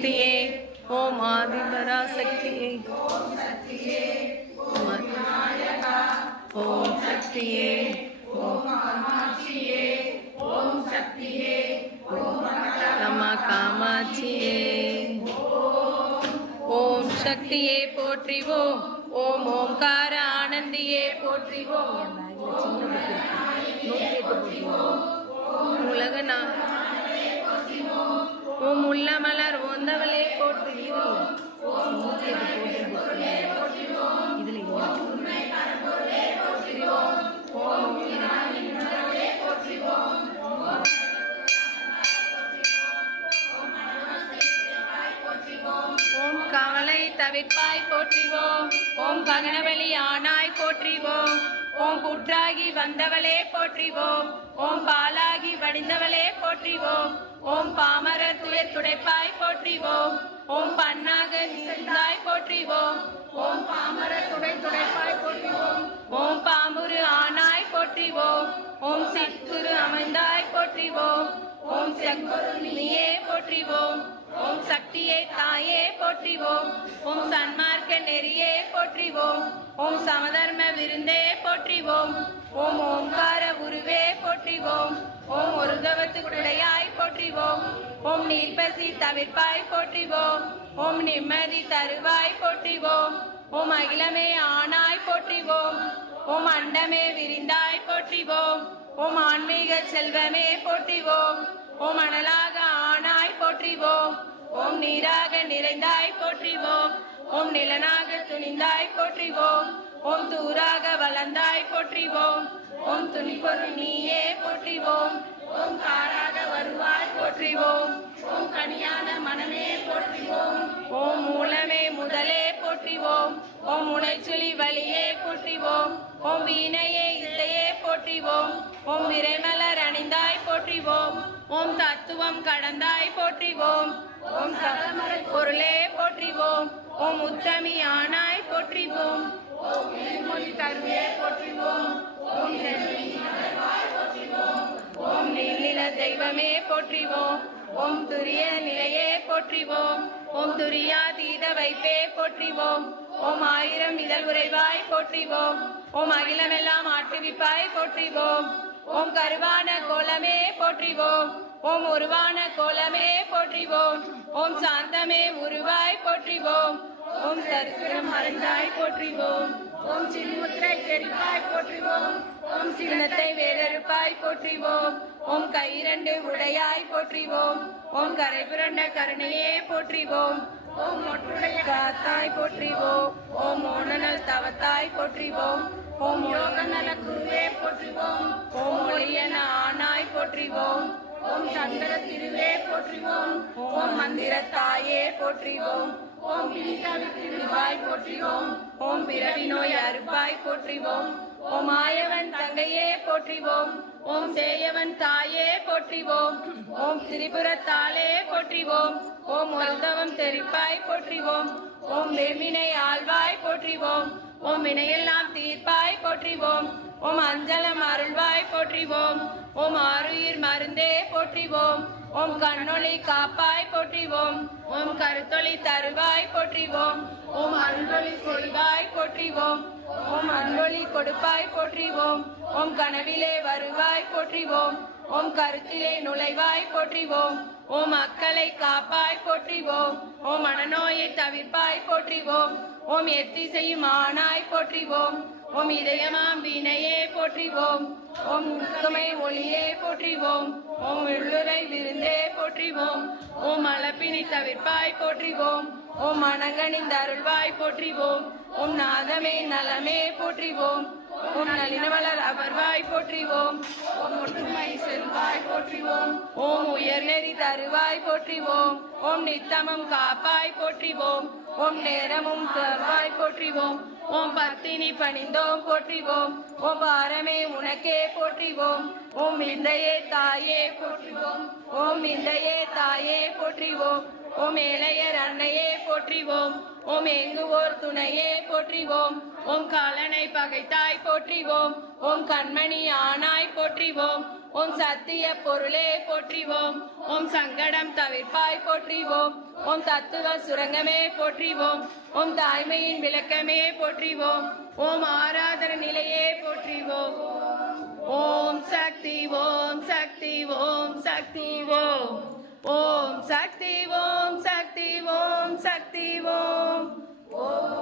சக்தியே ஓம் ஆதிபரா சக்தியே ஓம் சக்தியே அம்மா காமாட்சியே ஓம் சக்தியே போற்றிவோம் ஓம் ஓம்கார ஆனந்தியே போற்றிவோம் உலக ஓம் உள்ள மலர் ஓந்தவளே போற்றுகிறோம். இதுல ஓம் கவலை தவிர்ப்பாய் போற்றிவோம். ஓம் ககனவெளி ஆனாய் போற்றிவோம். ஓம் புற்றாகி வந்தவளே போற்றிவோம். ஓம் பாலாகி வடிந்தவளே போற்றிவோம். ஓம் பாமரர் துயர் துடைப்பாய் போற்றிவோம். ஓம் பண்ணாக நிசந்தாய் போற்றிவோம். ஓம் பாமர துடை துடைப்பாய் போற்றிவோம். ஓம் பாம்புரு ஆனாய் போற்றிவோம். ஓம் சித்துரு அமைந்தாய் போற்றிவோம். ஓம் செங்கொரு நீயே போற்றிவோம். ஓம் சக்தியே தாயே போற்றிவோம் ஓம் சன்மார்க்க நெறியே போற்றிவோம் ஓம் சமதர்ம விருந்தே போற்றிவோம் ஓம் ஓம்கார உருவே போற்றிவோம் ஓம் ஒருகவத்து குடையாய் போற்றிவோம் ஓம் நீர்பசி தவிர்ப்பாய் போற்றிவோம் ஓம் நிம்மதி தருவாய் போற்றிவோம் ஓம் அகிலமே ஆனாய் போற்றிவோம் ஓம் அண்டமே விரிந்தாய் போற்றிவோம் ஓம் ஆன்மீக செல்வமே போற்றிவோம் ஓம் அனலாக ஆனாய் போற்றிவோம் ஓம் நீராக நிறைந்தாய் போற்றிவோம் ஓம் நிலனாக துணிந்தாய் போற்றிவோம் ஓம் தூராக வளர்ந்தாய் போற்றிவோம் ஓம் துணிபொருள் நீயே போற்றிவோம் ஓம் காராக வருவாய் போற்றிவோம் ஓம் கனியான மனமே போற்றிவோம் ஓம் மூலமே முதலே போற்றிவோம் ஓம் முளைச்சுளி வழியே போற்றிவோம் ஓம் வீணையே இசையே போற்றிவோம் ஓம் விரைமலர் அணிந்தாய் போற்றிவோம் ஓம் தத்துவம் கடந்தாய் போற்றிவோம். ஓம் சகலமர பொருளே போற்றிவோம். ஓம் உத்தமி ஆனாய் போற்றிவோம். ஓம் மொழி தருவே போற்றிவோம். ஓம் போற்றிவோம். ஓம் நீல தெய்வமே போற்றிவோம். ஓம் துரிய நிலையே போற்றிவோம். ஓம் துரியா தீத வைப்பே போற்றிவோம். ஓம் ஆயிரம் இதழ் உறைவாய் போற்றிவோம். ஓம் அகிலமெல்லாம் ஆட்டுவிப்பாய் போற்றிவோம். ஓம் கருவான கோலமே போற்றிவோம். ஓம் உருவான கோலமே போற்றிவோம். ஓம் சாந்தமே உருவாய் போற்றிவோம். ஓம் தரித்திரம் மறைந்தாய் போற்றிவோம் ஓம் சின்முத்திரை தெரிப்பாய் போற்றிவோம் ஓம் சின்னத்தை வேறறுப்பாய் போற்றிவோம் ஓம் கைரண்டு உடையாய் போற்றிவோம் ஓம் கரை புரண்ட கருணையே போற்றிவோம் ஓம் ஒற்றுடைய காத்தாய் போற்றிவோம் ஓம் ஓனநல் தவத்தாய் போற்றிவோம் ஓம் யோக நல குருவே போற்றிவோம் ஓம் ஒளியன ஆனாய் போற்றிவோம் ஓம் சந்திர திருவே போற்றிவோம் ஓம் மந்திர தாயே போற்றிவோம் ஓம் திருவாய் போற்றிவோம். ஓம் பிறவி நோய் அறுப்பாய் போற்றிவோம். ஓம் ஆயவன் தங்கையே போற்றிவோம். ஓம் சேயவன் தாயே போற்றிவோம். ஓம் திரிபுரத்தாலே போற்றிவோம். ஓம் உத்தவம் தெரிப்பாய் போற்றிவோம். ஓம் வெம்மினை ஆழ்வாய் போற்றிவோம். ஓம் வினையெல்லாம் தீர்ப்பாய் போற்றிவோம். ஓம் அஞ்சலம் அருள்வாய் போற்றிவோம் ஓம் ஆறுயிர் மருந்தே போற்றிவோம் ஓம் கண்ணொளி காப்பாய் போற்றிவோம் ஓம் கருத்தொளி தருவாய் போற்றிவோம் ஓம் அன்பொளி கொடுவாய் போற்றிவோம் ஓம் அன்பொளி கொடுப்பாய் போற்றிவோம் ஓம் கனவிலே வருவாய் போற்றிவோம் ஓம் கருத்திலே நுழைவாய் போற்றிவோம் ஓம் மக்களை காப்பாய் போற்றிவோம் ஓம் மனநோயை தவிர்ப்பாய் போற்றிவோம் ஓம் எத்திசையும் ஆனாய் போற்றிவோம் ஓம் இதயமாம் வினையே போற்றிவோம் ஓம் உட்கமை ஒளியே போற்றிவோம். ஓம் உள்ளுரை விருந்தே போற்றிவோம். ஓம் மலப்பினி தவிர்ப்பாய் போற்றிவோம். ஓம் மனங்கணிந்த அருள்வாய் போற்றிவோம். உம் நாதமே நலமே போற்றிவோம் உம் நளினவளர் அமர்வாய் போற்றிவோம் உம் ஒற்றுமை செல்வாய் போற்றிவோம் ஓம் உயர்நெறி தருவாய் போற்றிவோம் ஓம் நித்தமும் காப்பாய் போற்றிவோம் ஓம் நேரமும் தருவாய் போற்றிவோம் ஓம் பத்தினி பணிந்தோம் போற்றிவோம் ஓம் பாரமே உனக்கே போற்றிவோம் ஓம் இந்தையே தாயே போற்றிவோம் ஓம் இந்தையே தாயே போற்றிவோம் ஓம் இளையர் அன்னையே போற்றிவோம் ஓம் எங்குவோர் துணையே போற்றிவோம். ஓம் காலனை பகைத்தாய் போற்றிவோம். ஓம் கண்மணி ஆனாய் போற்றிவோம். ஓம் சத்திய பொருளே போற்றிவோம். ஓம் சங்கடம் தவிர்ப்பாய் போற்றிவோம். ஓம் தத்துவ சுரங்கமே போற்றிவோம். ஓம் தாய்மையின் விளக்கமே போற்றிவோம். ஓம் ஆராதன நிலையே போற்றிவோம். ஓம் சக்தி ஓம் சக்தி ஓம் சக்தி ஓம். ஓம் சக்தி ஓம் சக்தி ஓம் ஓம்.